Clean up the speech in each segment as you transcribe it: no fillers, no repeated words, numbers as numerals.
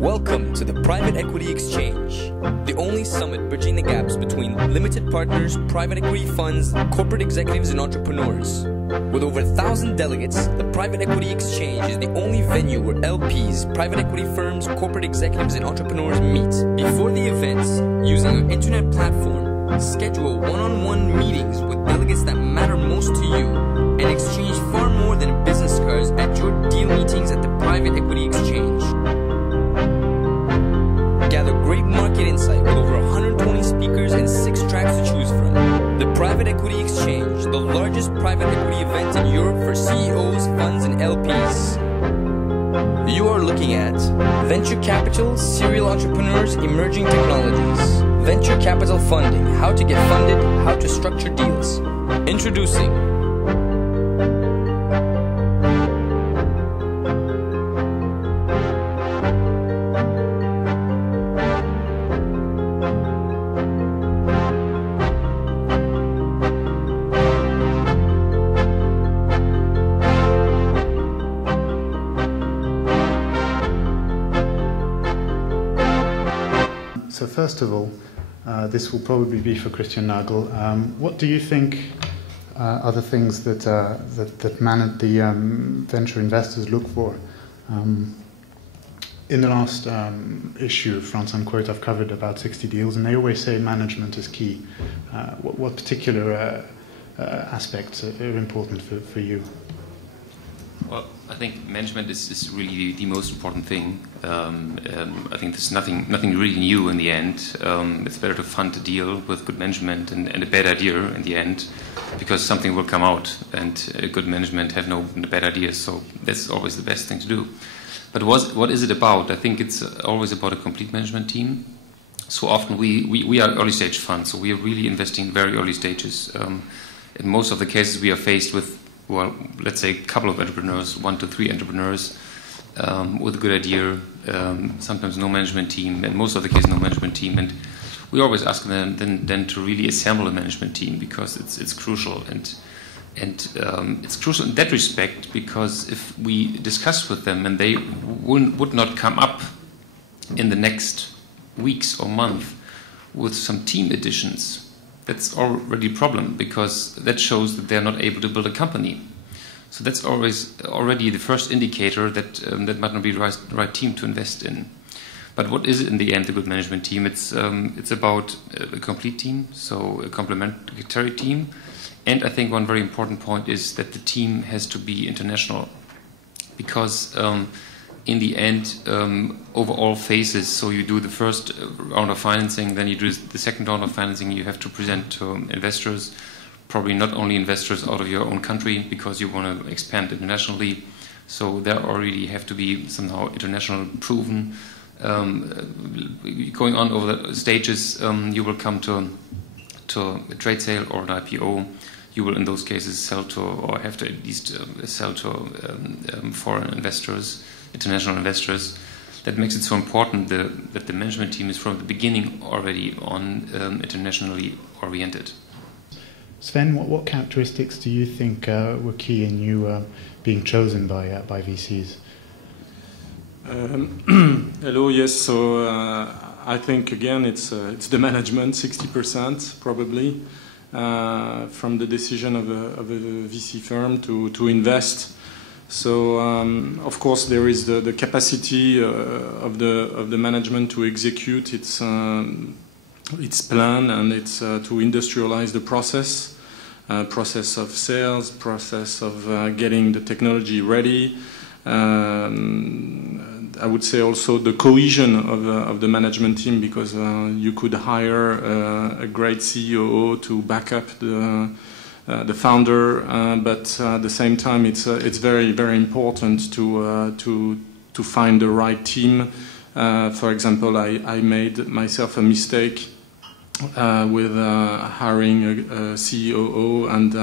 Welcome to the Private Equity Exchange, the only summit bridging the gaps between limited partners, private equity funds, corporate executives, and entrepreneurs. With over 1,000 delegates, the Private Equity Exchange is the only venue where LPs, private equity firms, corporate executives, and entrepreneurs meet. Before the events, using our internet platform, schedule one-on-one meetings with delegates that matter most to you, and exchange far more than business cards at your deal meetings at the Private Equity Exchange. Gather great market insight with over 120 speakers and 6 tracks to choose from. The Private Equity Exchange, the largest private equity event in Europe for CEOs, funds, and LPs. You are looking at venture capital, serial entrepreneurs, emerging technologies, venture capital funding, how to get funded, how to structure deals. Introducing So first of all, this will probably be for Christian Nagel. What do you think are the things that the venture investors look for? In the last issue of France Unquote, I've covered about 60 deals, and they always say management is key. What particular aspects are important for you? Well, I think management is really the most important thing. I think there's nothing really new in the end. It's better to fund a deal with good management and a bad idea in the end, because something will come out, and a good management have no bad ideas. So that's always the best thing to do. But what is it about? I think it's always about a complete management team. So often we are early stage funds, so we are really investing in very early stages. In most of the cases, we are faced with, well, let's say a couple of entrepreneurs, 1 to 3 entrepreneurs with a good idea, sometimes no management team, and most of the cases no management team. And we always ask them then to really assemble a management team, because it's crucial. And it's crucial in that respect, because if we discuss with them and they would not come up in the next weeks or month with some team additions, that's already a problem, because that shows that they're not able to build a company. So that's already the first indicator that that might not be the right team to invest in. But what is in the end a good management team? It's about a complete team, so a complementary team. And I think one very important point is that the team has to be international, because in the end, over all phases, so you do the first round of financing, then you do the second round of financing, you have to present to investors, probably not only investors out of your own country, because you want to expand internationally. So there already have to be somehow international proven. Going on over the stages, you will come to a trade sale or an IPO. You will, in those cases, sell to, or have to at least sell to foreign investors, international investors. That makes it so important that the management team is from the beginning already on internationally oriented. Sven, what characteristics do you think were key in you being chosen by VCs? Hello, yes. So I think again it's the management, 60% probably, from the decision of a VC firm to invest. So of course there is the capacity of the management to execute its plan, and it's to industrialize the process of sales, process of getting the technology ready. I would say also the cohesion of the management team, because you could hire a great CEO to back up the founder, but at the same time it's very, very important to find the right team. For example, I made myself a mistake with hiring a COO, and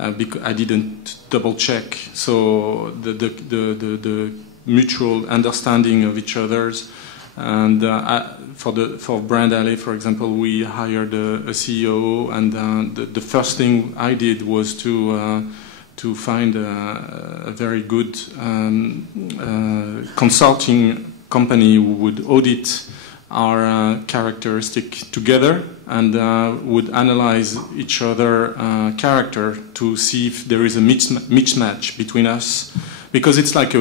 I didn't double check. So the mutual understanding of each other's, and for Brand Alley, for example, we hired a CEO, and the first thing I did was to find a very good consulting company who would audit our characteristic together and would analyze each other character to see if there is a mismatch between us, because it's like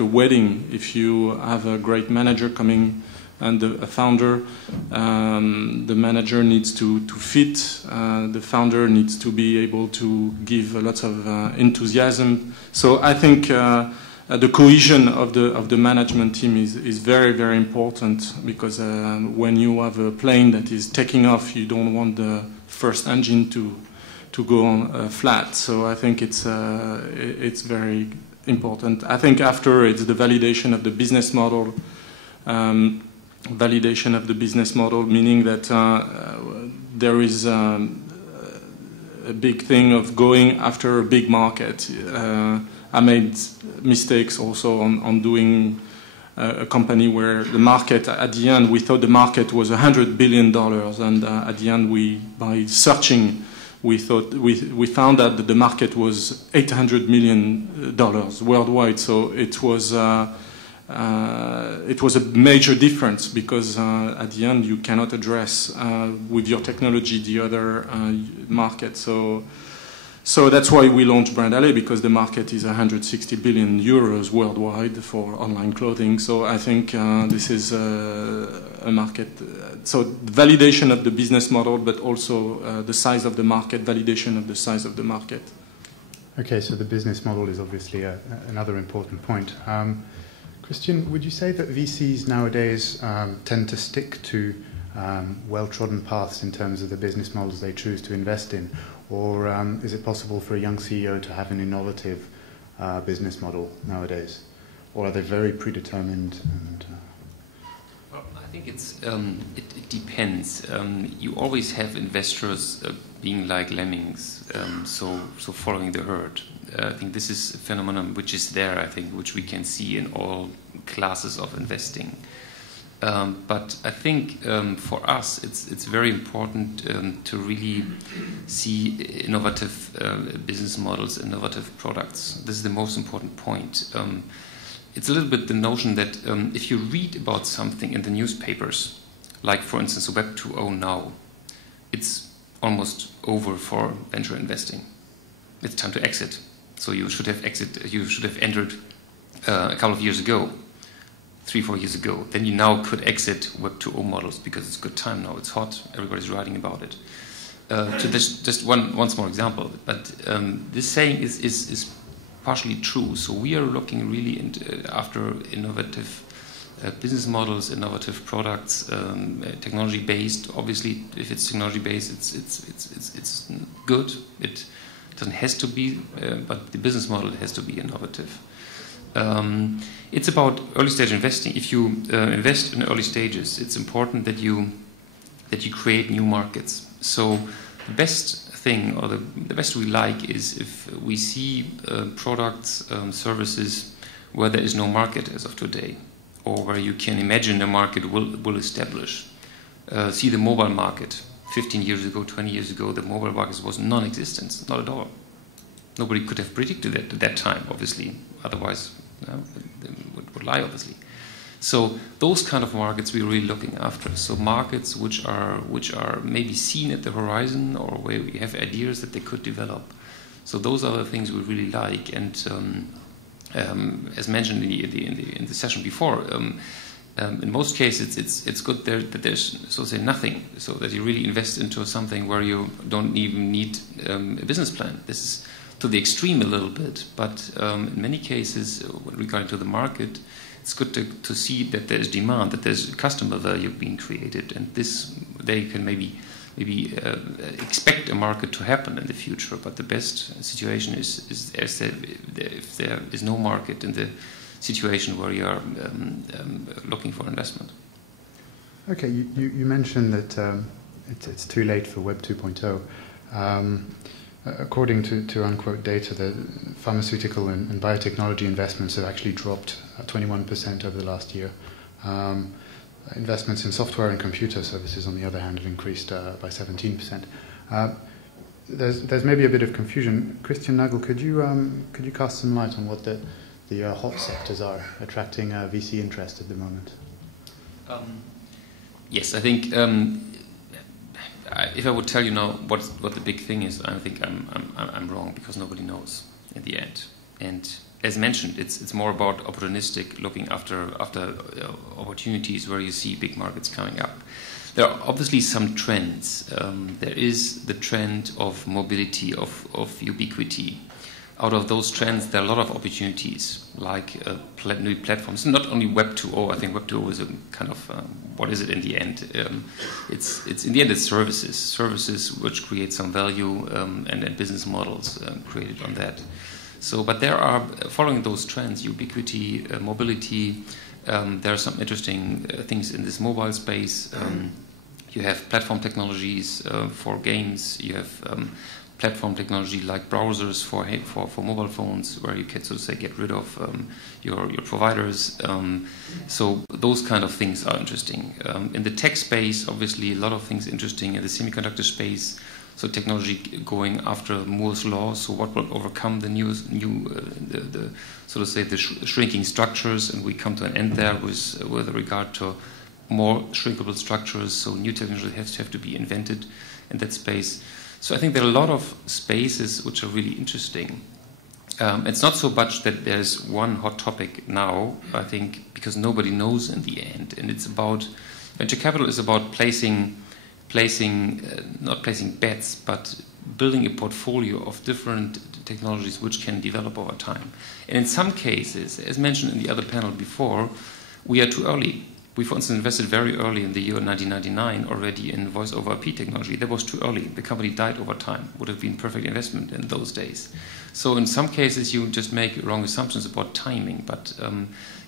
a wedding. If you have a great manager coming and a founder, the manager needs to fit, the founder needs to be able to give a lot of enthusiasm. So I think the cohesion of the management team is very, very important, because when you have a plane that is taking off, you don't want the first engine to go on flat. So I think it's very important. I think after it's the validation of the business model. Validation of the business model, meaning that there is a big thing of going after a big market. I made mistakes also on doing a company where the market, at the end, we thought the market was $100 billion, and at the end, by searching, we found out that the market was $800 million worldwide. So it was a major difference, because at the end you cannot address with your technology the other market. So that's why we launched Brand Alley, because the market is 160 billion euros worldwide for online clothing. So I think this is a market. So validation of the business model, but also the size of the market, validation of the size of the market. Okay, so the business model is obviously another important point. Christian, would you say that VCs nowadays tend to stick to well-trodden paths in terms of the business models they choose to invest in? Or is it possible for a young CEO to have an innovative business model nowadays? Or are they very predetermined? Well, I think it depends. You always have investors being like lemmings, so following the herd. I think this is a phenomenon which is there, I think, which we can see in all classes of investing. But I think for us, it's very important to really see innovative business models, innovative products. This is the most important point. It's a little bit the notion that if you read about something in the newspapers, like for instance Web 2.0 now, it's almost over for venture investing. It's time to exit. So you should have entered a couple of years ago, 3-4 years ago. Then you now could exit Web 2.0 models, because it's good time now. It's hot. Everybody's writing about it. So just one small example. But this saying is partially true. So we are looking really after innovative business models, innovative products, technology-based. Obviously, if it's technology-based, it's good. It doesn't have to be, but the business model has to be innovative. It's about early stage investing. If you invest in early stages, it's important that you create new markets. So the best thing, or the best we like, is if we see products, services where there is no market as of today, or where you can imagine a market will establish. See the mobile market. 15 years ago, 20 years ago, the mobile market was non-existent, not at all. Nobody could have predicted that at that time, obviously. Otherwise, they would lie, obviously. So those kind of markets we're really looking after. So markets which are maybe seen at the horizon, or where we have ideas that they could develop. So those are the things we really like. And as mentioned in the session before, in most cases, it's good that there's, so to say, nothing, so that you really invest into something where you don't even need a business plan. This is to the extreme a little bit, but in many cases, regarding to the market, it's good to see that there's demand, that there's customer value being created, and this they can maybe expect a market to happen in the future. But the best situation is if there is no market in the situation where you are looking for investment. Okay, you mentioned that it's too late for Web 2.0. According to unquote data, the pharmaceutical and biotechnology investments have actually dropped 21% over the last year. Investments in software and computer services, on the other hand, have increased by 17%. There's maybe a bit of confusion. Christian Nagel, could you cast some light on what the the hot sectors are attracting VC interest at the moment? Yes, I think if I would tell you now what the big thing is, I think I'm wrong, because nobody knows in the end. And as mentioned, it's more about opportunistic, looking after opportunities where you see big markets coming up. There are obviously some trends. There is the trend of mobility, of ubiquity. Out of those trends, there are a lot of opportunities, like new platforms. Not only Web 2.0. I think Web 2.0 is a kind of what is it in the end? It's in the end it's services which create some value and business models created on that. So, but there are, following those trends, ubiquity, mobility. There are some interesting things in this mobile space. You have platform technologies for games. You have platform technology like browsers for mobile phones, where you can, so to say, get rid of your providers. So those kind of things are interesting. In the tech space, obviously, a lot of things interesting. In the semiconductor space, so technology going after Moore's law. So what will overcome the so to say, the shrinking structures, and we come to an end there with regard to more shrinkable structures. So new technology have to be invented in that space. So I think there are a lot of spaces which are really interesting. It's not so much that there's one hot topic now, I think, because nobody knows in the end. And it's about, venture capital is about not placing bets, but building a portfolio of different technologies which can develop over time. And in some cases, as mentioned in the other panel before, we are too early. We, for instance, invested very early in the year 1999 already in voice over IP technology. That was too early. The company died over time. Would have been perfect investment in those days. So in some cases, you just make wrong assumptions about timing. But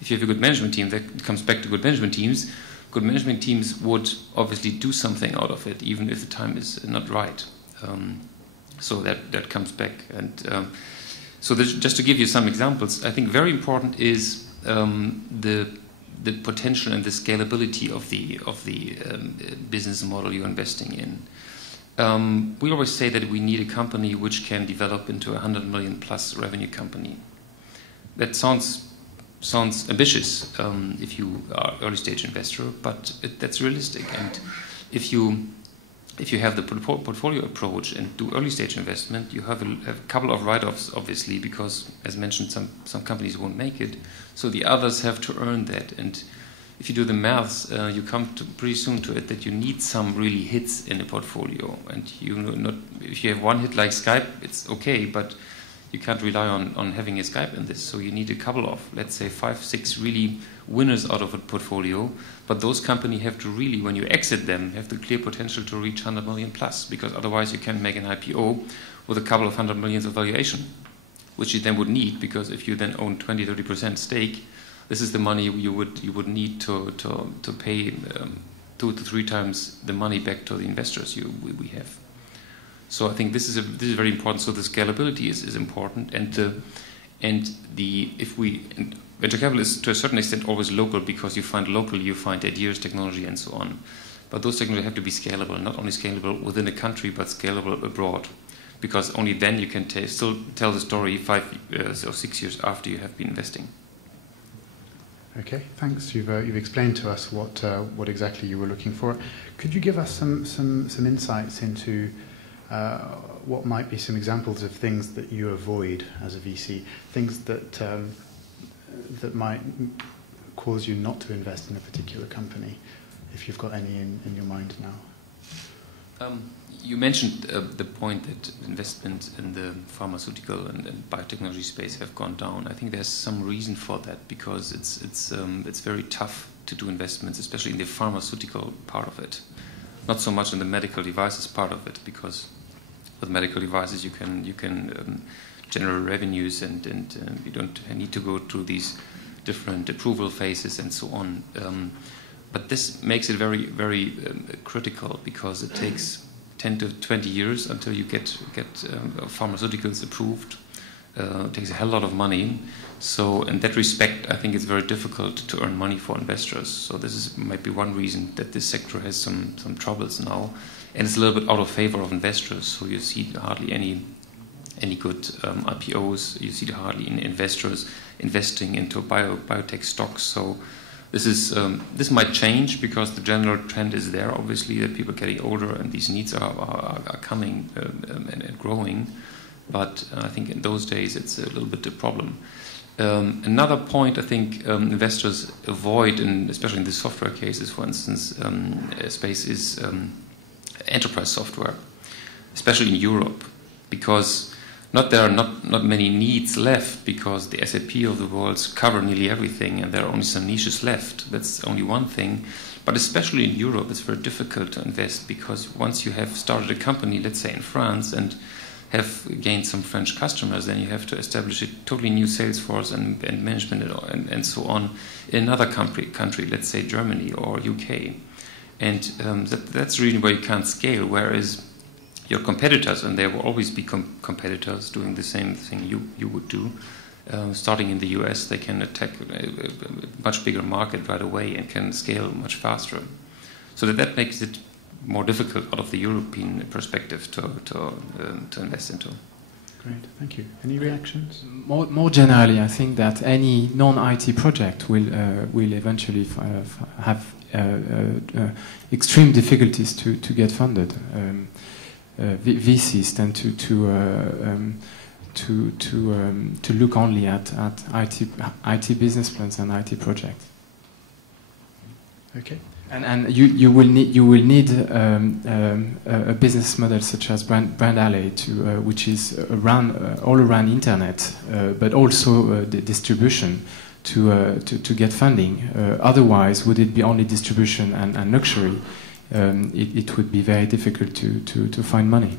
if you have a good management team, that comes back to good management teams. Good management teams would obviously do something out of it, even if the time is not right. So that comes back. And so just to give you some examples, I think very important is the potential and the scalability of the business model you're investing in. We always say that we need a company which can develop into a 100 million plus revenue company. That sounds ambitious if you are early stage investor, but that's realistic. And if you have the portfolio approach and do early stage investment, you have a couple of write-offs, obviously, because, as mentioned, some companies won't make it. So the others have to earn that. And if you do the maths, you come to pretty soon to it that you need some really hits in a portfolio. And if you have one hit like Skype, it's okay, but you can't rely on having a Skype in this. So you need a couple of, let's say, 5, 6 really winners out of a portfolio. But those companies have to really, when you exit them, have the clear potential to reach 100 million plus, because otherwise you can't make an IPO with a couple of 100 millions of valuation, which you then would need, because if you then own 20-30% stake, this is the money you would need to pay 2 to 3 times the money back to the investors we have. So I think this is very important. So the scalability is important, and venture capital is to a certain extent always local, because you find ideas, technology, and so on. But those technologies have to be scalable, not only scalable within a country, but scalable abroad, because only then you can still tell the story 5 years or 6 years after you have been investing. Okay, thanks. You've explained to us what exactly you were looking for. Could you give us some insights into what might be some examples of things that you avoid as a VC, things that might cause you not to invest in a particular company, if you've got any in your mind now? You mentioned the point that investment in the pharmaceutical and biotechnology space have gone down. I think there's some reason for that, because it's very tough to do investments, especially in the pharmaceutical part of it. Not so much in the medical devices part of it, because with medical devices you can generate revenues and you don't need to go through these different approval phases and so on. But this makes it very, very critical, because it takes 10 to 20 years until you get pharmaceuticals approved. It takes a hell lot of money. So in that respect, I think it's very difficult to earn money for investors. So this might be one reason that this sector has some troubles now. And it's a little bit out of favor of investors. So you see hardly any any good IPOs. You see hardly investors investing into biotech stocks. So this might change because the general trend is there. Obviously, that people are getting older and these needs are coming and growing. But I think in those days it's a little bit a problem. Another point I think investors avoid, especially in the software cases, for instance, space is enterprise software, especially in Europe, because there are not many needs left, because the SAP of the world cover nearly everything and there are only some niches left. That's only one thing. But especially in Europe, it's very difficult to invest, because once you have started a company, let's say in France, and have gained some French customers, then you have to establish a totally new sales force and management and so on in another country, let's say Germany or UK. And that's really where you can't scale, whereas your competitors, and there will always be competitors doing the same thing you would do, starting in the US, they can attack a much bigger market right away and can scale much faster. So that makes it more difficult out of the European perspective to invest into. Great, thank you. Any reactions? More generally, I think that any non-IT project will eventually have extreme difficulties to get funded. VCs tend to look only at IT business plans and IT projects. Okay. And you will need a business model such as Brand Alley, which is all around internet, but also the distribution to get funding. Otherwise, would it be only distribution and luxury? It would be very difficult to find money.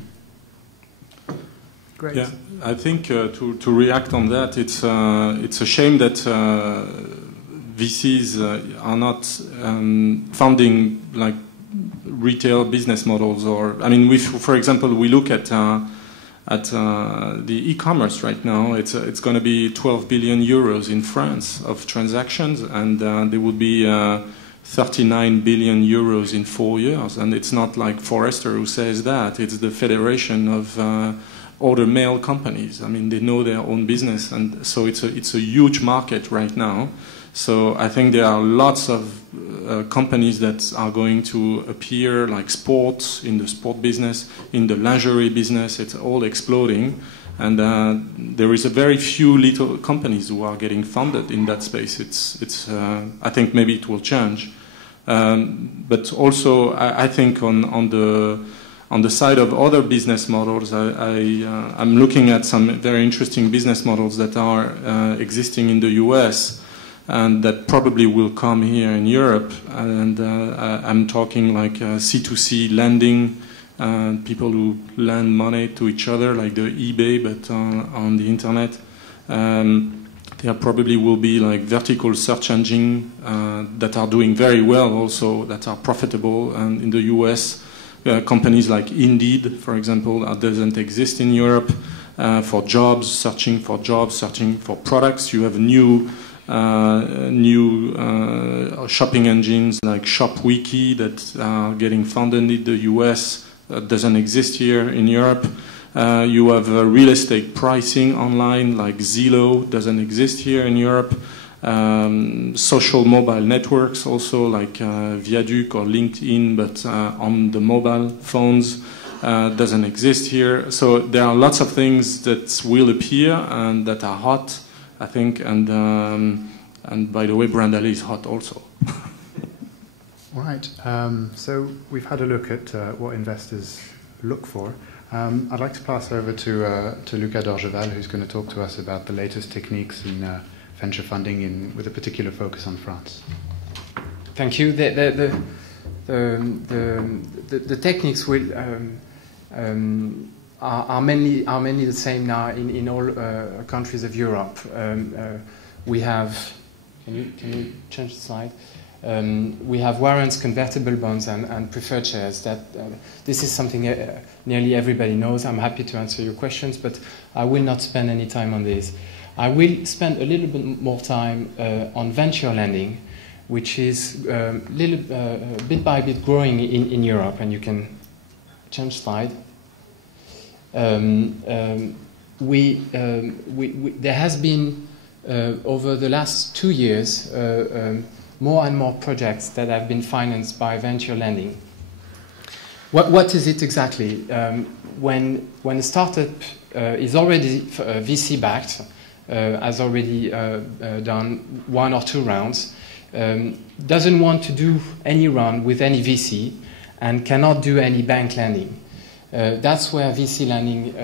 Great. Yeah, I think to react on that, it's a shame that VCs are not funding like retail business models, or I mean, for example, we look at the e-commerce right now. It's going to be 12 billion euros in France of transactions, and there would be 39 billion euros in 4 years. And it's not like Forrester who says that; it's the Federation of other mail companies. I mean, they know their own business, and so it's a huge market right now. So I think there are lots of companies that are going to appear, like sports, in the sport business, in the lingerie business. It's all exploding. And there is a very few little companies who are getting funded in that space. I think maybe it will change. But also, I think on the side of other business models, I'm looking at some very interesting business models that are existing in the US, and that probably will come here in Europe. And I'm talking like C2C lending, people who lend money to each other, like the eBay, but on the internet. There probably will be like vertical search engines that are doing very well also, that are profitable. And in the US, companies like Indeed, for example, that doesn't exist in Europe, for jobs, searching for products. You have new shopping engines like ShopWiki that are getting funded in the US, that doesn't exist here in Europe. You have real estate pricing online like Zillow, doesn't exist here in Europe. Social mobile networks also like Viaduc or LinkedIn, but on the mobile phones, doesn't exist here. So there are lots of things that will appear and that are hot, I think, and by the way, Brand Alley is hot also. All right. So we've had a look at what investors look for. I'd like to pass over to Lucas d'Orgeval, who's going to talk to us about the latest techniques in venture funding, with a particular focus on France. Thank you. The techniques will are mainly the same now in all countries of Europe. We have. Can you change the slide? We have warrants, convertible bonds, and preferred shares. This is something nearly everybody knows. I'm happy to answer your questions, but I will not spend any time on this. I will spend a little bit more time on venture lending, which is bit by bit growing in Europe, and you can change slide. there has been, over the last 2 years, more and more projects that have been financed by venture lending. What is it exactly? When a startup is already VC-backed, has already done 1 or 2 rounds, doesn't want to do any round with any VC, and cannot do any bank lending. That's where VC lending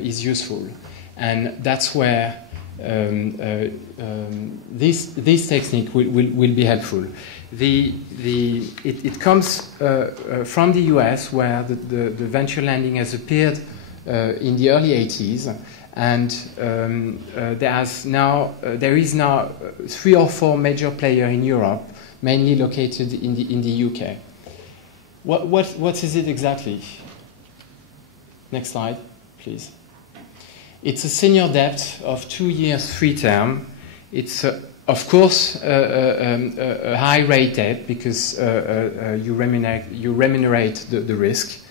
is useful, and that's where this technique will be helpful. It comes from the US, where the venture lending has appeared in the early 80s, and there is now 3 or 4 major players in Europe, mainly located in the UK. What is it exactly? Next slide, please. It's a senior debt of 2 years free term. It's of course a high rate debt, because you remunerate the risk.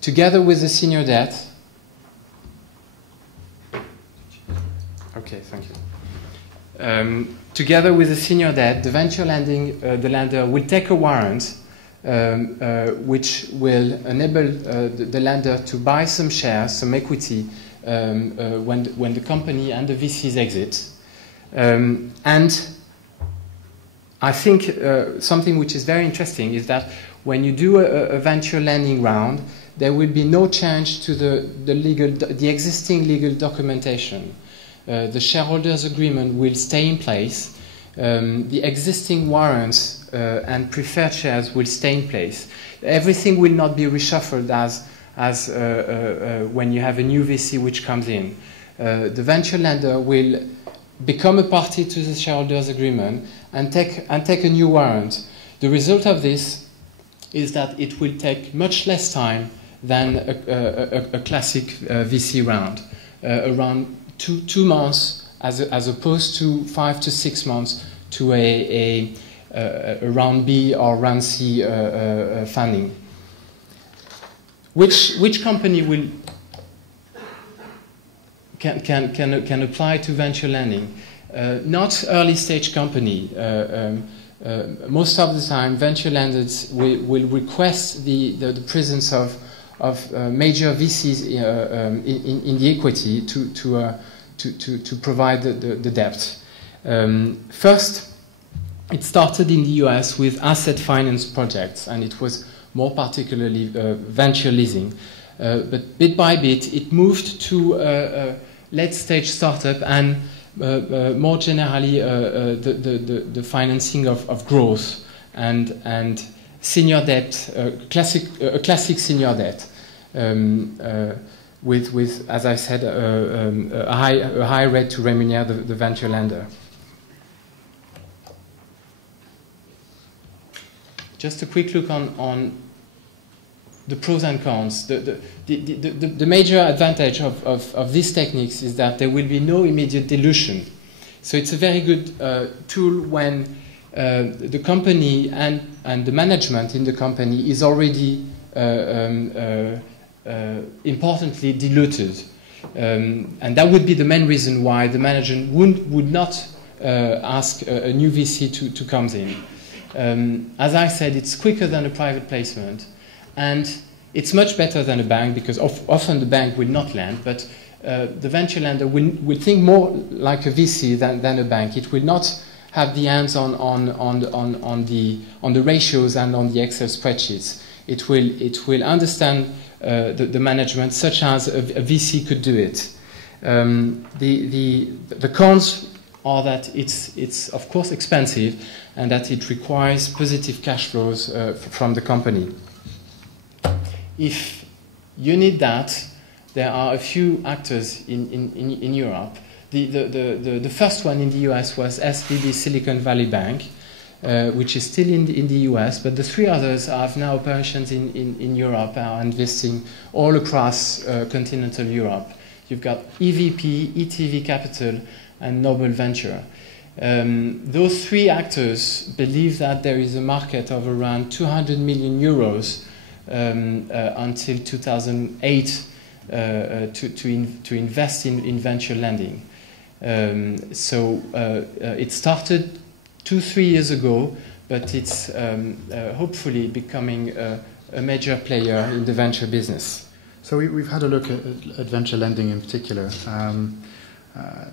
Together with the senior debt. Okay, thank you. Together with the senior debt, the venture lending, the lender will take a warrant, which will enable the lender to buy some shares, some equity, when the company and the VCs exit. And I think something which is very interesting is that when you do a venture lending round, there will be no change to the existing legal documentation. The shareholders' agreement will stay in place. The existing warrants and preferred shares will stay in place. Everything will not be reshuffled as when you have a new VC which comes in. The venture lender will become a party to the shareholders' agreement and take a new warrant. The result of this is that it will take much less time than a classic VC round, around 2 months as opposed to 5 to 6 months to a round B or round C funding. Which company can apply to venture lending? Not early stage company. Most of the time, venture lenders will request the presence of major VCs in the equity to provide the debt. First, it started in the US with asset finance projects, and it was more particularly venture leasing. But bit by bit, it moved to late stage startup and more generally the financing of growth and senior debt, classic senior debt, with as I said a high rate to remunerate the venture lender. Just a quick look on the pros and cons. The major advantage of these techniques is that there will be no immediate dilution. So it's a very good tool when the company and the management in the company is already importantly diluted. And that would be the main reason why the manager would not ask a new VC to come in. As I said, it's quicker than a private placement, and it's much better than a bank, because often the bank will not lend, but the venture lender will think more like a VC than a bank. It will not have the hands on the ratios and on the Excel spreadsheets. It will understand the management, such as a VC could do it. The cons are that it's of course expensive, and that it requires positive cash flows from the company. If you need that, there are a few actors in Europe. The first one in the US was SVB Silicon Valley Bank, which is still in the US, but the 3 others have now operations in Europe, are investing all across continental Europe. You've got EVP, ETV Capital, and Noble Venture. Those 3 actors believe that there is a market of around 200 million euros until 2008 to invest in venture lending. So it started 2-3 years ago, but it's hopefully becoming a major player in the venture business. So we've had a look at venture lending in particular.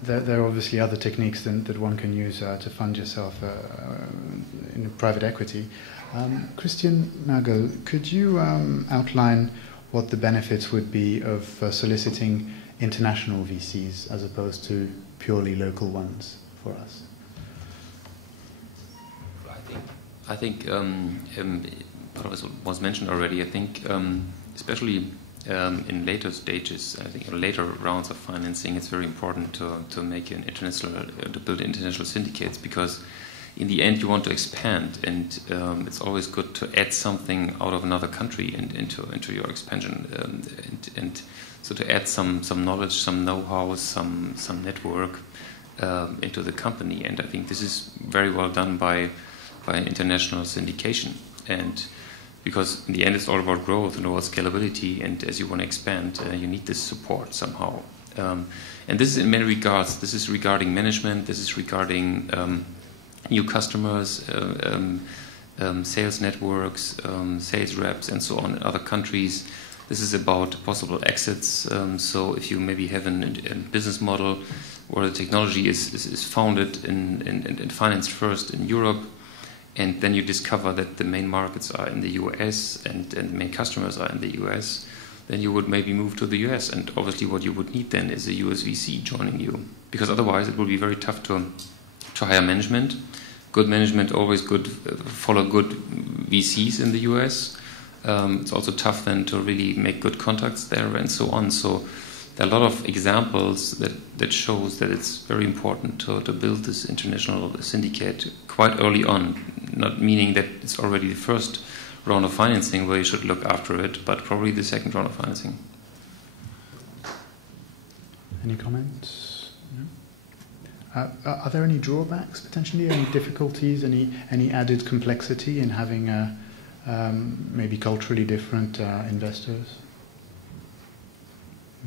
There are obviously other techniques that one can use to fund yourself in private equity. Christian Nagel, could you outline what the benefits would be of soliciting international VCs as opposed to purely local ones for us? I think what was mentioned already. I think especially in later stages, I think in later rounds of financing, it's very important to make an international, to build international syndicates, because in the end you want to expand, and it's always good to add something out of another country into your expansion, and so to add some knowledge, some know-how, some network into the company. And I think this is very well done by international syndication, and because in the end it's all about growth and about scalability, and as you want to expand, you need this support somehow. And this is in many regards. This is regarding management, this is regarding new customers, sales networks, sales reps, and so on in other countries. This is about possible exits. So if you maybe have a business model where the technology is founded and financed first in Europe, and then you discover that the main markets are in the US and the main customers are in the US, then you would maybe move to the US. And obviously what you would need then is a US VC joining you, because otherwise it will be very tough to hire management. Good management always follow good VCs in the US. It's also tough then to really make good contacts there and so on. So there are a lot of examples that shows that it's very important to build this international syndicate quite early on, not meaning that it's already the first round of financing where you should look after it, but probably the second round of financing. Any comments? No? Are there any drawbacks potentially, any difficulties, any added complexity in having maybe culturally different investors?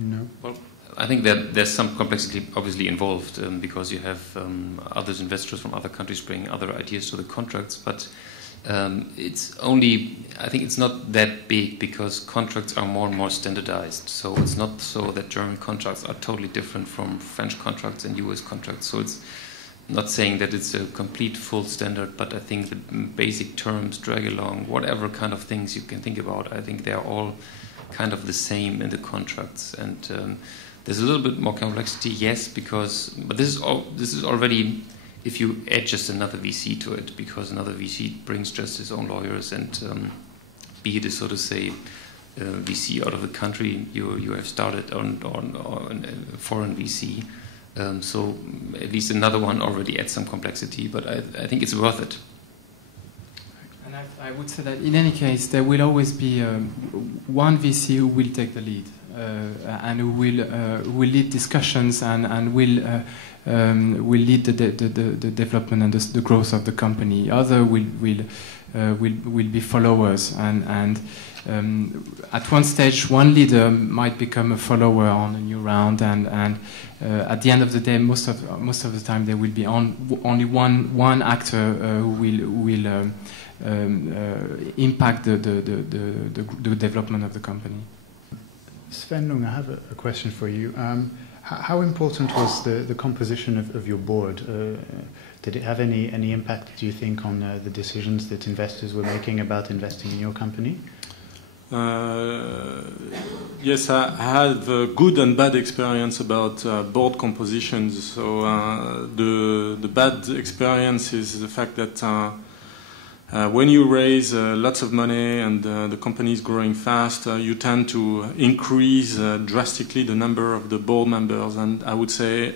No. Well, I think that there's some complexity obviously involved because you have other investors from other countries bringing other ideas to the contracts, but it's only, I think it's not that big because contracts are more and more standardized. So it's not so that German contracts are totally different from French contracts and US contracts. So it's not saying that it's a complete full standard, but I think the basic terms, drag along, whatever kind of things you can think about, I think they're all kind of the same in the contracts. And there's a little bit more complexity, yes, but this is already, if you add just another VC to it, because another VC brings just his own lawyers, and be it, so to say, VC out of the country, you have started on a foreign VC. So at least another one already adds some complexity, but I think it's worth it. And I would say that in any case, there will always be one VC who will take the lead and who will lead discussions and will lead the development and the growth of the company. Other will be followers, and at one stage, one leader might become a follower on a new round, and at the end of the day, most of the time, there will be only one actor who will impact the development of the company. Sven, I have a question for you. How important was the composition of your board? Did it have any impact, do you think, on the decisions that investors were making about investing in your company? Yes, I have a good and bad experience about board compositions. So the bad experience is the fact that when you raise lots of money and the company is growing fast, you tend to increase drastically the number of the board members. And I would say,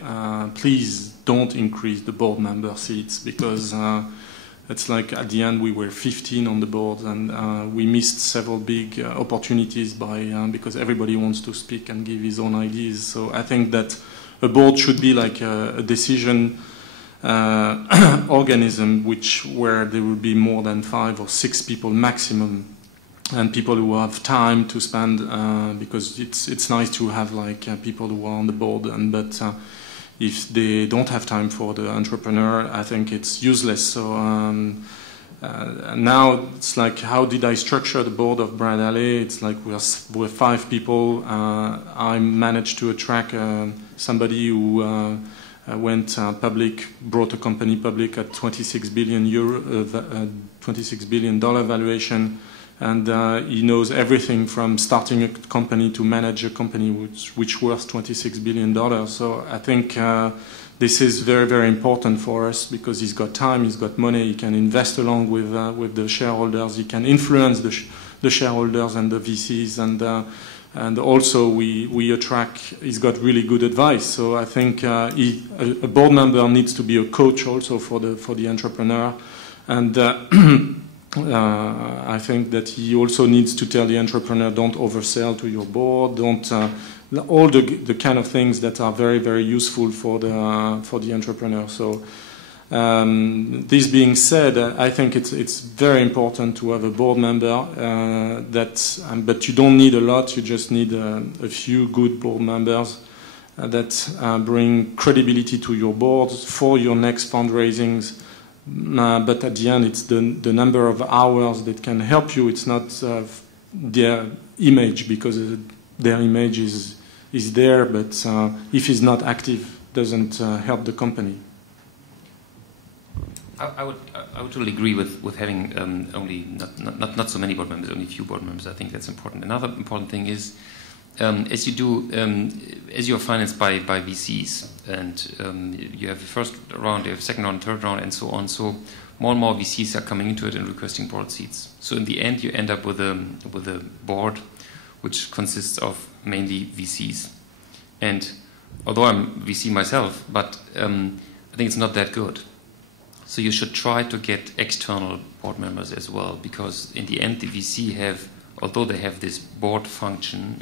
please don't increase the board member seats, because it's like at the end we were 15 on the board, and we missed several big opportunities because everybody wants to speak and give his own ideas. So I think that a board should be like a decision organism where there will be more than 5 or 6 people maximum and people who have time to spend, because it's nice to have like people who are on the board, but if they don't have time for the entrepreneur, I think it's useless. So now it's like, how did I structure the board of Brand Alley? It's like we're 5 people. I managed to attract somebody who went public, brought a company public at $26 billion valuation, and he knows everything from starting a company to manage a company which worth $26 billion. So I think this is very, very important for us, because he's got time, he's got money, he can invest along with the shareholders, he can influence the shareholders and the VCs, and also we attract, he's got really good advice. So I think a board member needs to be a coach also for the entrepreneur, and I think that he also needs to tell the entrepreneur, don't oversell to your board, don't all the kind of things that are very, very useful for the entrepreneur. So this being said, I think it's very important to have a board member but you don't need a lot. You just need a few good board members that bring credibility to your board for your next fundraisings. But at the end, it's the number of hours that can help you. It's not their image, because their image is there, but if it's not active, doesn't help the company. I would totally agree with having only not so many board members, only a few board members. I think that's important. Another important thing is, as you are financed by VCs, and you have the first round, you have second round, third round, and so on. So more and more VCs are coming into it and requesting board seats. So in the end, you end up with a board which consists of mainly VCs. And although I'm VC myself, but I think it's not that good. So you should try to get external board members as well, because in the end, the VC although they have this board function,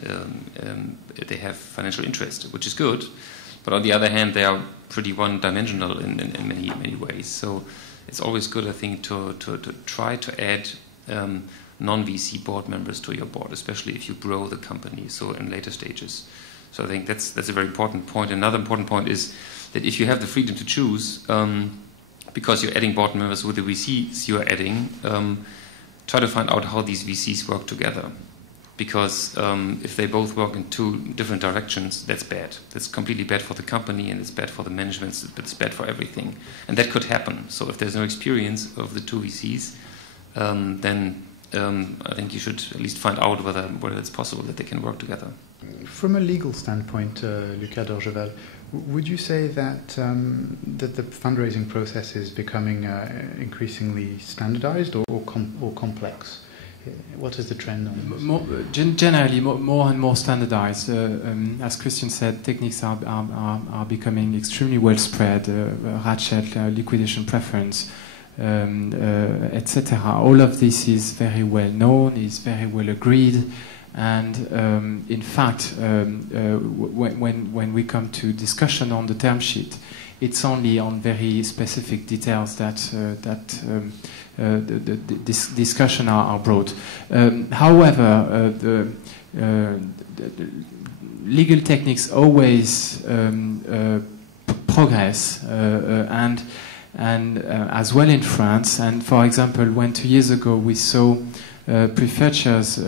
they have financial interest, which is good. But on the other hand, they are pretty one-dimensional in many ways. So it's always good, I think, to try to add non-VC board members to your board, especially if you grow the company, so in later stages. So I think that's a very important point. Another important point is that if you have the freedom to choose, because you're adding board members with the VCs you're adding, try to find out how these VCs work together. Because if they both work in 2 different directions, that's bad. That's completely bad for the company, and it's bad for the management, it's bad for everything. And that could happen. So if there's no experience of the 2 VCs, then I think you should at least find out whether it's possible that they can work together. From a legal standpoint, Lucas d'Orgeval, would you say that that the fundraising process is becoming increasingly standardized or complex? What is the trend on this? Generally, more and more standardized. As Christian said, techniques are becoming extremely well spread. Ratchet, liquidation preference, etc. All of this is very well known, is very well agreed. And in fact, when we come to discussion on the term sheet, it's only on very specific details that the discussion are brought. However, the legal techniques always progress, and as well in France. And for example, when 2 years ago we saw preferred shares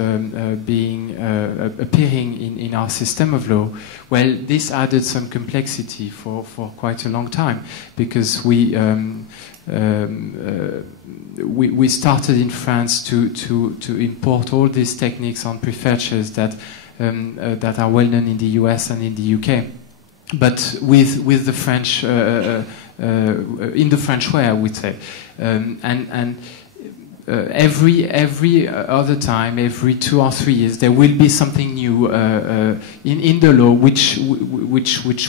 appearing in our system of law, well, this added some complexity for quite a long time, because we started in France to import all these techniques on preferred shares that are well known in the US and in the UK, but with the French in the French way, I would say, and every other time, every 2 or 3 years, there will be something new in the law which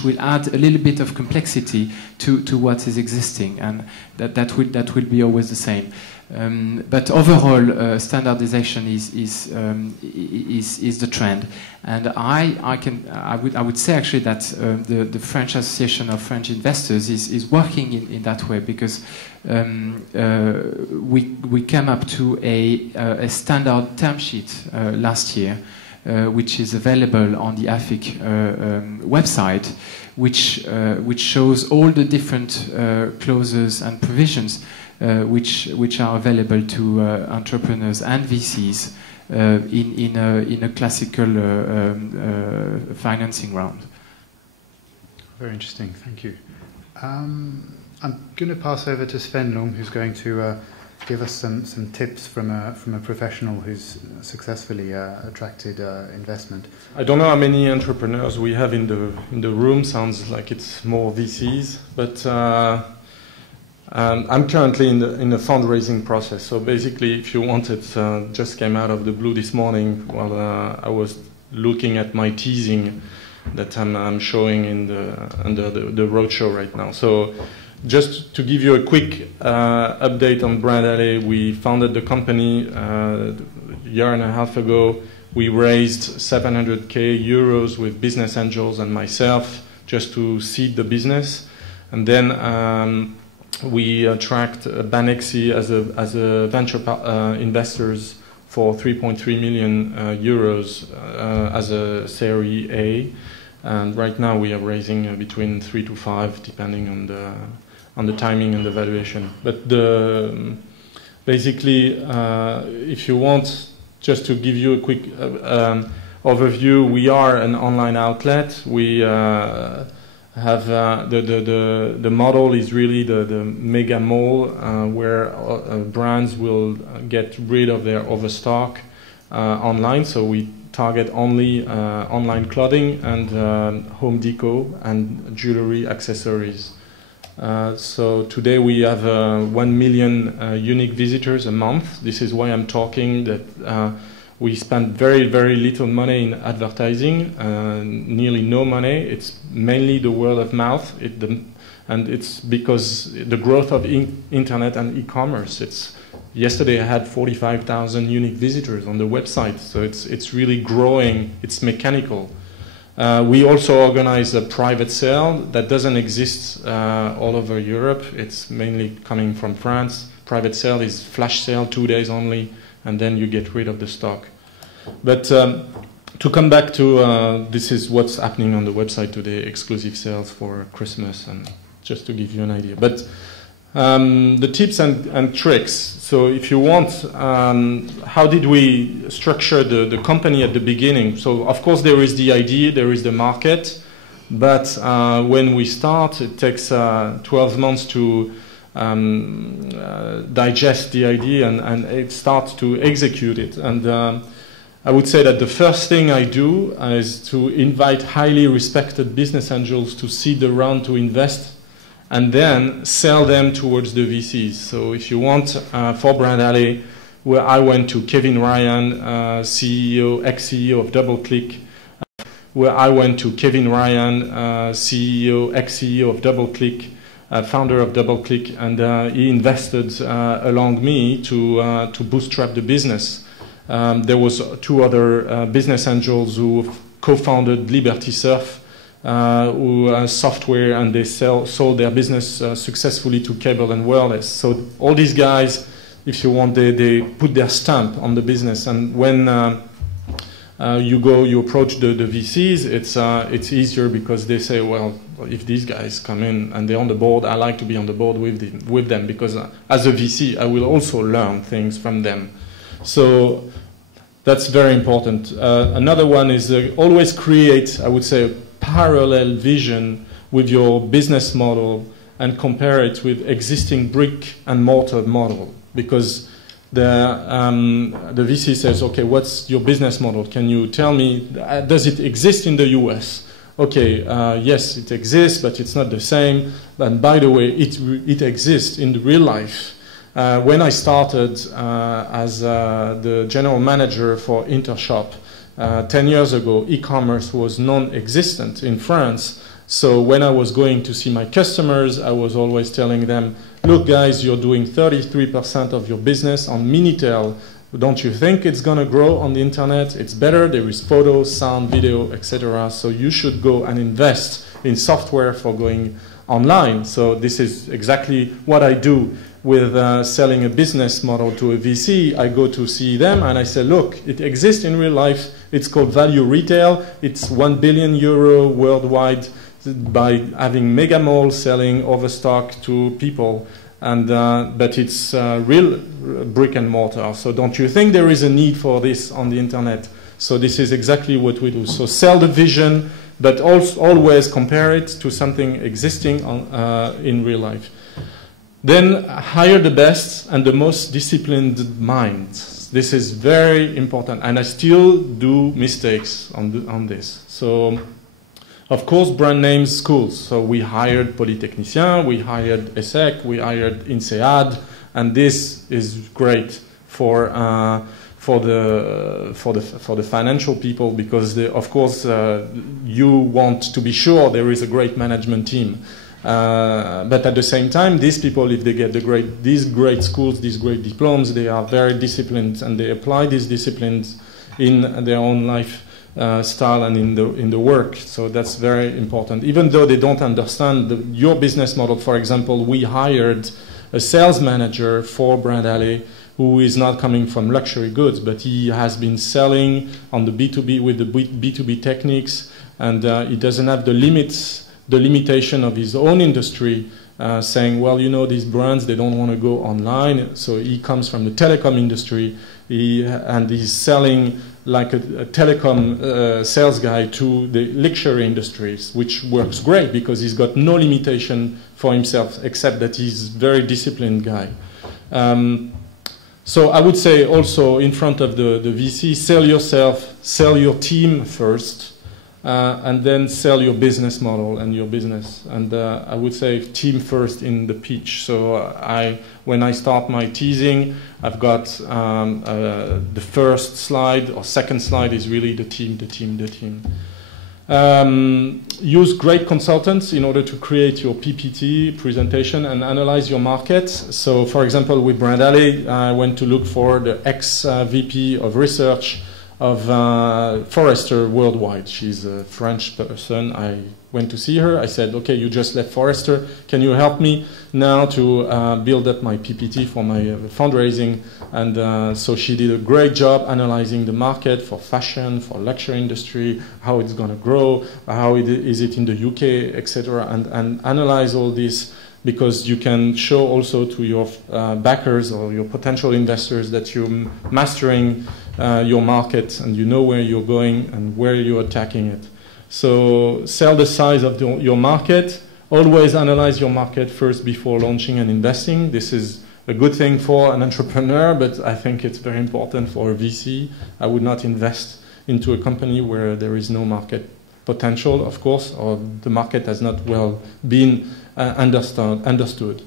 will add a little bit of complexity to what is existing, and that will be always the same. But overall, standardization is the trend, and I would say actually that the French Association of French Investors is working in that way, because we came up to a standard term sheet last year, which is available on the AFIC website, which shows all the different clauses and provisions which are available to entrepreneurs and VCs in a classical financing round. Very interesting, thank you. I'm going to pass over to Sven, who's going to give us some tips from a professional who's successfully attracted investment. I don't know how many entrepreneurs we have in the room. Sounds like it's more VCs, but I'm currently in the fundraising process. So basically, if you want, it just came out of the blue this morning while I was looking at my teasing that I'm showing under the roadshow right now. So just to give you a quick update on Brand Alley, we founded the company a year and a half ago. We raised 700k euros with business angels and myself just to seed the business, and then we attract Banexi as a venture investors for 3.3 million euros as a Series A, and right now we are raising between 3 to 5, depending on the timing and the valuation. But basically, if you want, just to give you a quick overview, we are an online outlet. We have the model is really the mega mall where brands will get rid of their overstock online. So we target only online clothing and home decor and jewelry accessories. So today we have 1 million unique visitors a month. This is why I'm talking that we spend very, very little money in advertising, nearly no money. It's mainly the word of mouth, and it's because the growth of internet and e-commerce. Yesterday I had 45,000 unique visitors on the website, so it's really growing. It's mechanical. We also organize a private sale that doesn't exist all over Europe. It's mainly coming from France. Private sale is flash sale, 2 days only, and then you get rid of the stock. But to come back to this is what's happening on the website today, exclusive sales for Christmas, and just to give you an idea. But the tips and tricks. So if you want, how did we structure the company at the beginning? So of course there is the idea, there is the market, but when we start, it takes 12 months to digest the idea and it starts to execute it. And I would say that the first thing I do is to invite highly respected business angels to seed the round to invest, and then sell them towards the VCs. So if you want, for Brand Alley, where I went to Kevin Ryan, ex-CEO of DoubleClick, ex-CEO of DoubleClick, founder of DoubleClick, and he invested along me to bootstrap the business. There was 2 other business angels who co-founded Liberty Surf, who are software, and they sold their business successfully to cable and wireless. So all these guys, if you want, they put their stamp on the business. And when you approach the VCs, it's easier because they say, well, if these guys come in and they're on the board, I like to be on the board with them because as a VC, I will also learn things from them. So that's very important. Another one is always create, I would say, a parallel vision with your business model and compare it with existing brick and mortar model, because the VC says, okay, what's your business model? Can you tell me, does it exist in the US? Okay, yes, it exists, but it's not the same. And by the way, it exists in the real life. When I started as the general manager for Intershop 10 years ago, e-commerce was non-existent in France. So when I was going to see my customers, I was always telling them, look guys, you're doing 33% of your business on Minitel. Don't you think it's going to grow on the internet? It's better, there is photo, sound, video, etc. So you should go and invest in software for going online. So this is exactly what I do with selling a business model to a VC. I go to see them and I say, look, it exists in real life. It's called value retail. It's €1 billion worldwide by having mega malls selling overstock to people. And, but it's real brick and mortar. So don't you think there is a need for this on the internet? So this is exactly what we do. So sell the vision, but also always compare it to something existing on, in real life. Then hire the best and the most disciplined minds. This is very important. And I still do mistakes on this. So of course, brand names, schools. So we hired Polytechnicien, we hired ESSEC, we hired INSEAD, and this is great for the financial people because, of course, you want to be sure there is a great management team. But at the same time, these people, if they get these great schools, these great diplomas, they are very disciplined and they apply these disciplines in their own life. Style and in the work, so that's very important. Even though they don't understand your business model, for example, we hired a sales manager for Brand Alley who is not coming from luxury goods, but he has been selling on the B2B with the B2B techniques, and he doesn't have the limitation of his own industry. Saying, well, you know, these brands, they don't want to go online. So he comes from the telecom industry, and he's selling like a telecom sales guy to the luxury industries, which works great because he's got no limitation for himself, except that he's a very disciplined guy. So I would say also in front of the VC, sell yourself, sell your team first, and then sell your business model and your business. And I would say team first in the pitch. So when I start my teasing, I've got the first slide or second slide is really the team. Use great consultants in order to create your PPT presentation and analyze your market. So for example, with Brand Alley, I went to look for the ex-VP of research of Forrester worldwide. She's a French person. I went to see her. I said, okay, you just left Forrester. Can you help me now to build up my PPT for my fundraising? And so she did a great job analyzing the market for fashion, for luxury industry, how it's going to grow, how is it in the UK, etc. And analyze all this, because you can show also to your backers or your potential investors that you're mastering your market and you know where you're going and where you're attacking it. So sell the size of your market. Always analyze your market first before launching and investing. This is a good thing for an entrepreneur, but I think it's very important for a VC. I would not invest into a company where there is no market potential, of course, or the market has not well been understood.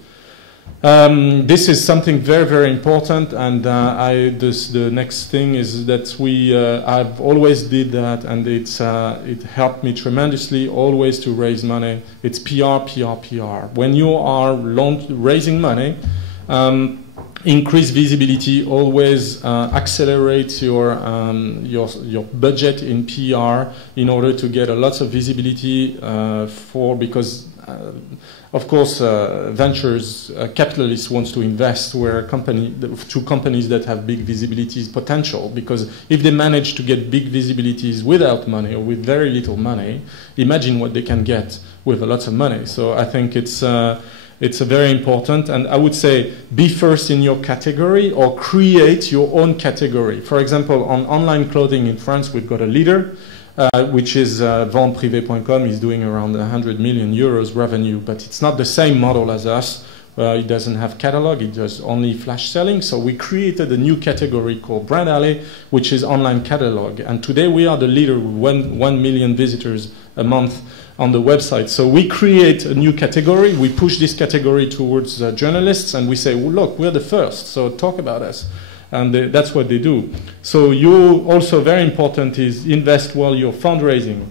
This is something very, very important, and the next thing is that I've always did that, and it helped me tremendously always to raise money. It's PR. When you are raising money, increase visibility, always accelerate your budget in PR in order to get a lot of visibility because of course ventures capitalists wants to invest to companies that have big visibility potential, because if they manage to get big visibilities without money or with very little money, imagine what they can get with a lot of money. So I think it's very important, and I would say be first in your category or create your own category. For example, on online clothing in France, we've got a leader, which is venteprivé.com. He's doing around 100 million euros revenue, but it's not the same model as us. It doesn't have catalog, it does only flash selling. So we created a new category called Brand Alley, which is online catalog. And today we are the leader with 1 million visitors a month on the website. So we create a new category, we push this category towards journalists, and we say, well, look, we're the first, so talk about us. And that's what they do. So you also, very important is invest while you're fundraising.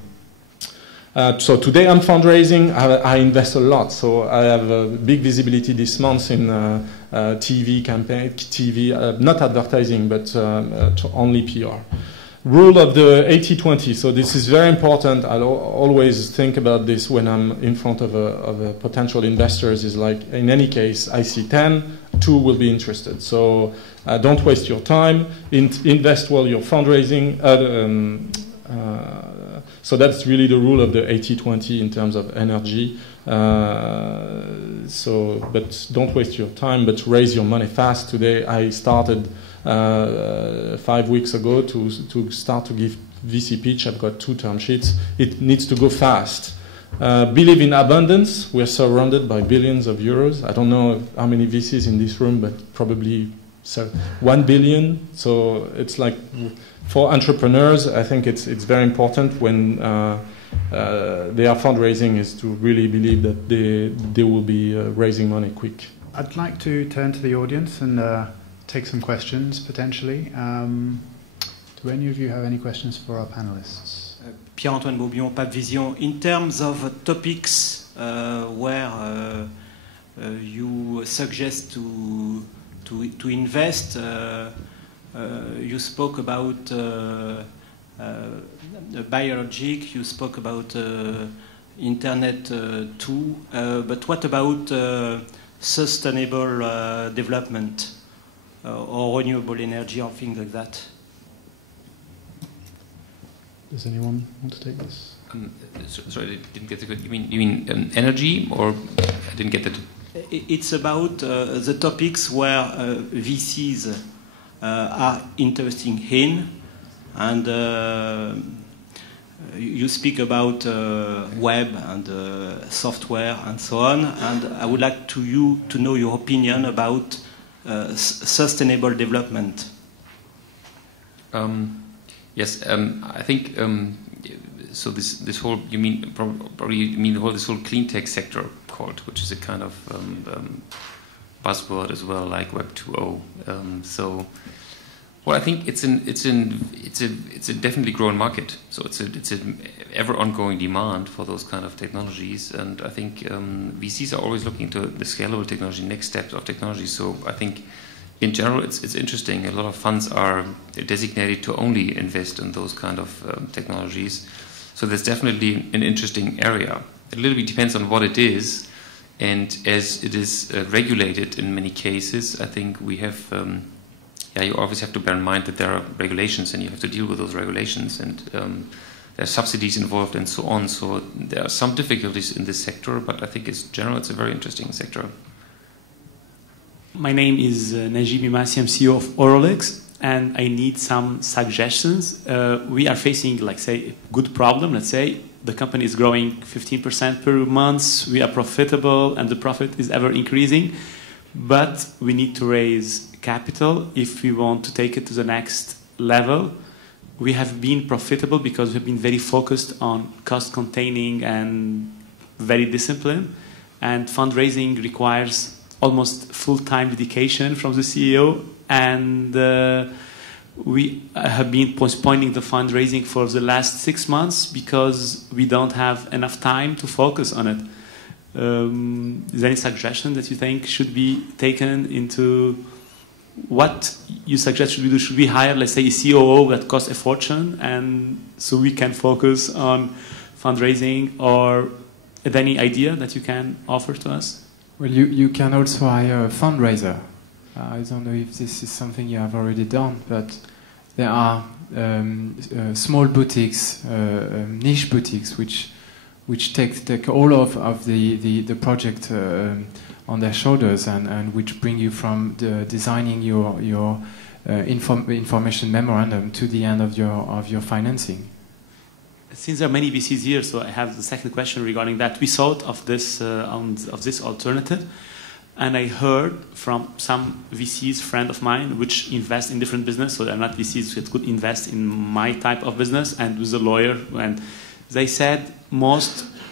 So today I'm fundraising. I invest a lot, so I have a big visibility this month in TV campaign, not advertising, but only PR. Rule of the 80-20. So this is very important. I'll always think about this when I'm in front of a potential investors. Is like, in any case, I see 10, 2 will be interested. So don't waste your time. Invest while you're fundraising. So that's really the rule of the 80-20 in terms of energy. But don't waste your time, but raise your money fast. Today I started 5 weeks ago to start to give VC pitch. I've got 2 term sheets. It needs to go fast. Believe in abundance. We're surrounded by billions of euros. I don't know how many VCs in this room, but probably 1 billion. So it's like, for entrepreneurs, I think it's very important when they are fundraising is to really believe that they will be raising money quick. I'd like to turn to the audience and take some questions, potentially. Do any of you have any questions for our panelists? Pierre-Antoine Beaubion, Pape Vision. In terms of topics where you suggest to invest, you spoke about biologic, you spoke about internet too, but what about sustainable development or renewable energy or things like that? Does anyone want to take this? Sorry, I didn't get the good. You mean energy, or I didn't get that? It's about the topics where VCs are interested in, and you speak about web and software and so on, and I would like to know your opinion about sustainable development. Yes, I think so. This whole, you mean probably you mean this whole clean tech sector called, which is a kind of buzzword as well, like Web 2.0. So, well, I think it's a definitely growing market. So it's an ever ongoing demand for those kind of technologies, and I think VCs are always looking to the scalable technology, next steps of technology. So I think, in general, it's interesting. A lot of funds are designated to only invest in those kind of technologies. So that's definitely an interesting area. It a little bit depends on what it is, and as it is regulated in many cases, I think we have, you always have to bear in mind that there are regulations and you have to deal with those regulations, and there are subsidies involved and so on. So there are some difficulties in this sector, but I think in general it's a very interesting sector. My name is Najib Imasi, I'm CEO of Erlich, and I need some suggestions. We are facing, like, say, a good problem. Let's say the company is growing 15% per month, we are profitable, and the profit is ever increasing. But we need to raise capital if we want to take it to the next level. We have been profitable because we have been very focused on cost containing and very disciplined. And fundraising requires almost full-time dedication from the CEO, and we have been postponing the fundraising for the last 6 months because we don't have enough time to focus on it. Is there any suggestion that you think should be taken into what you suggest should we do? Should we hire, let's say, a COO that costs a fortune, and so we can focus on fundraising, or any idea that you can offer to us? Well, you can also hire a fundraiser. I don't know if this is something you have already done, but there are small boutiques, niche boutiques, which take all of the project on their shoulders, and which bring you from designing your information memorandum to the end of your financing. Since there are many VCs here, so I have the second question regarding that. We thought of this alternative, and I heard from some VCs, friend of mine, which invest in different business, so they're not VCs that could invest in my type of business, and with a lawyer, and they said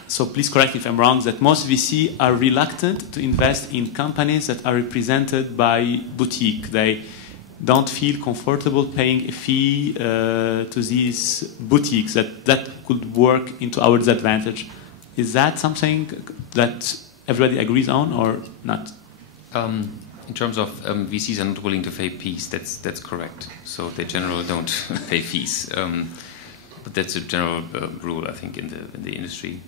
so please correct me if I'm wrong, that most VC are reluctant to invest in companies that are represented by boutique. They don't feel comfortable paying a fee to these boutiques that could work into our disadvantage. Is that something that everybody agrees on or not? In terms of VCs are not willing to pay fees, that's correct. So they generally don't pay fees. But that's a general rule, I think, in the industry.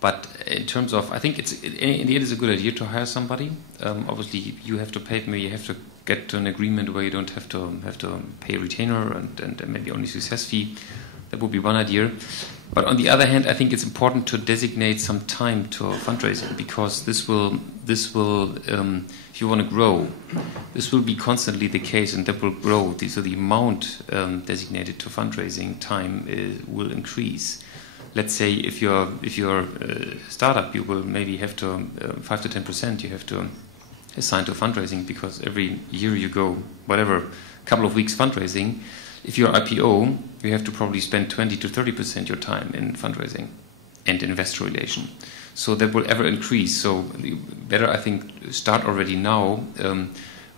But in terms of, I think in the end, it's a good idea to hire somebody. Obviously, you have to pay. Maybe you have to get to an agreement where you don't have to pay a retainer and maybe only success fee. That would be one idea. But on the other hand, I think it's important to designate some time to fundraising, because this will if you want to grow, this will be constantly the case, and that will grow. So the amount designated to fundraising time will increase. Let's say if you're a startup, you will maybe have to 5 to 10% you have to assign to fundraising, because every year you go whatever couple of weeks fundraising. If you're IPO, you have to probably spend 20 to 30% your time in fundraising and investor relation. So that will ever increase. So better, I think, start already now.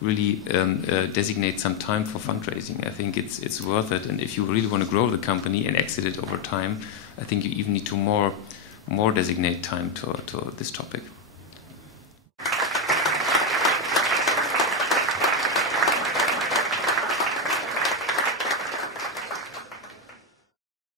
Really designate some time for fundraising. I think it's worth it. And if you really want to grow the company and exit it over time, I think you even need to more designate time to this topic.